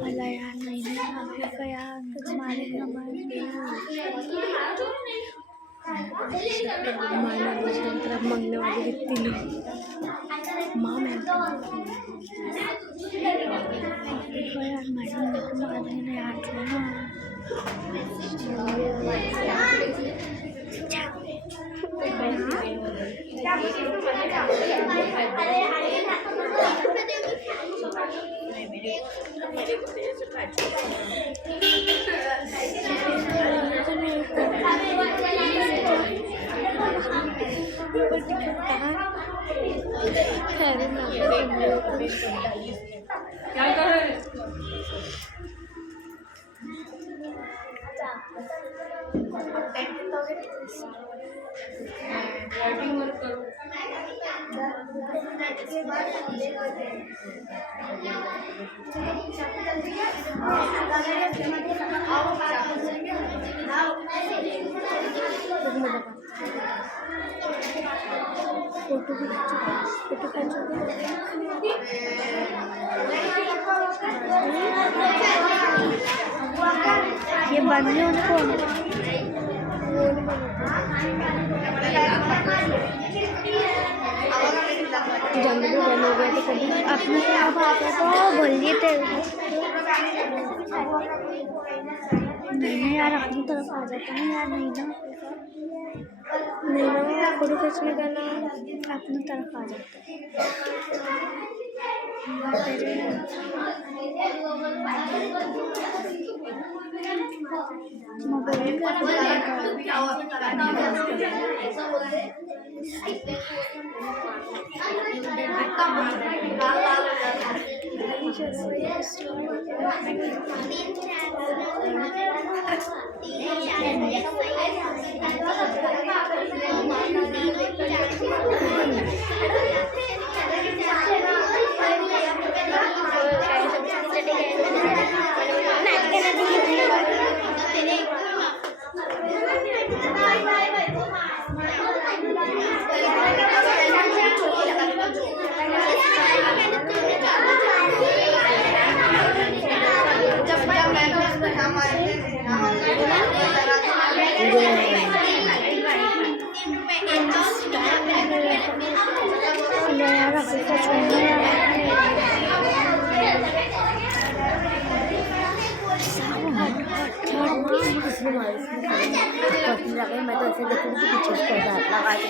मला यार नहीं यार मारेगा मारना दूसरी तरफ मांगने वाली दिखती नहीं माँ मैं यार मैडम मारने यार क्या कर रहे हैं? फोटो ये बनने उनको जल्दी बन हो गया तो कभी अपने आप आता तो बोलिए थे नहीं यार अपनी तरफ आ जाता है यार नहीं ना फोटो खींचने का ना अपनी तरफ आ जाता है मोबाइल का मैं तो ऐसे देखूँ कि पीछे उसको लगा के